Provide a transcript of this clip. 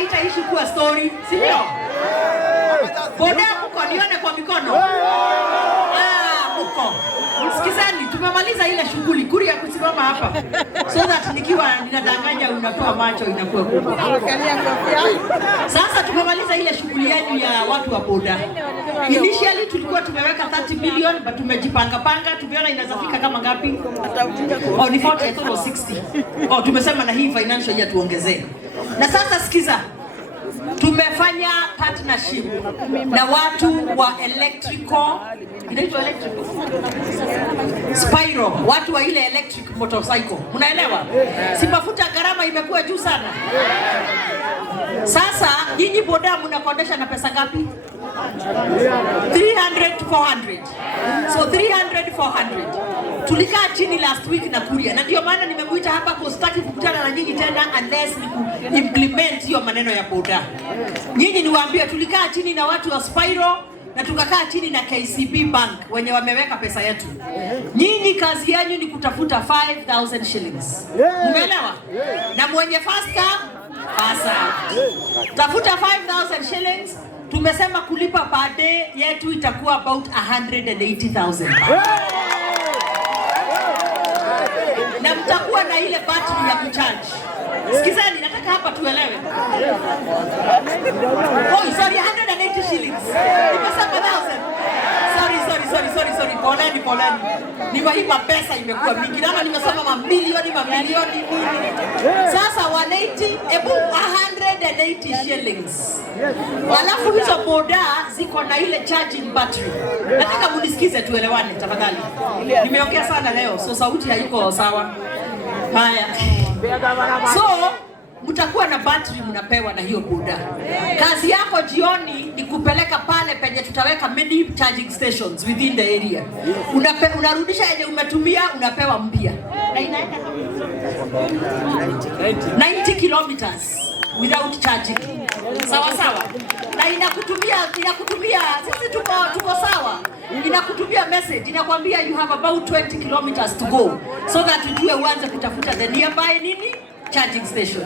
haitaishi kuwa story, si ndio? Boda mko nione kwa mikono. Mko. Msikizani, tumemaliza ile shughuli kuri ya kusimama hapa. So that nikiwa ninadanganya unatoa macho inakuwa kubwa. Sasa tumemaliza ile shughuli yenu ya watu wa boda. Initially tulikuwa tumeweka 30 million but tumejipanga tumeona inaweza fika kama ngapi? Ni 40, I thought it was 60. Tumesema na hii financial year tuongezee. Na sasa sikiza. Tumefanya partnership na watu wa electrical, inaitwa electrical Spiro, watu wa ile electric motorcycle. Unaelewa? Si mafuta gharama imekuwa juu sana. Sasa nyinyi boda mnakodesha na pesa ngapi? 300 to 400. So 300 400. Tulikaa chini last week na Kuria, na ndio maana nimekuita hapa kustaki kukutana na nyinyi tena unless ni implement hiyo maneno ya boda. Nyinyi niwaambie, tulikaa chini na watu wa Spiro na tukakaa chini na KCB Bank wenye wameweka pesa yetu. Nyinyi kazi yenu ni kutafuta 5,000 shillings. Umeelewa? Na mwenye fast come fast out. Tafuta 5,000 shillings. Tumesema kulipa per day yetu itakuwa about 180,000. Na mtakuwa na ile battery ya kucharge. Sikizani, nataka hapa tuelewe. Sorry, 180 shillings. Nimesema 1,000. Sorry. Poleni. Nimeiba pesa imekuwa mingi. Naona nimesema mamilioni. Sasa 180, 180 shillings. Alafu hizo boda ziko na ile charging battery. Nataka munisikize tuelewane tafadhali. Nimeongea sana leo, so sauti haiko sawa. Haya. So mtakuwa na battery mnapewa na hiyo boda. Kazi yako jioni ni kupeleka pale penye tutaweka many charging stations within the area. Unarudisha yenye umetumia, unapewa mpya. Na inaenda 90 kilometers without charging. Sawa. Na inakutumia sisi tuko sawa. Inakutumia message, inakwambia you have about 20 kilometers to go, so that ujue uanze kutafuta the nearby charging station.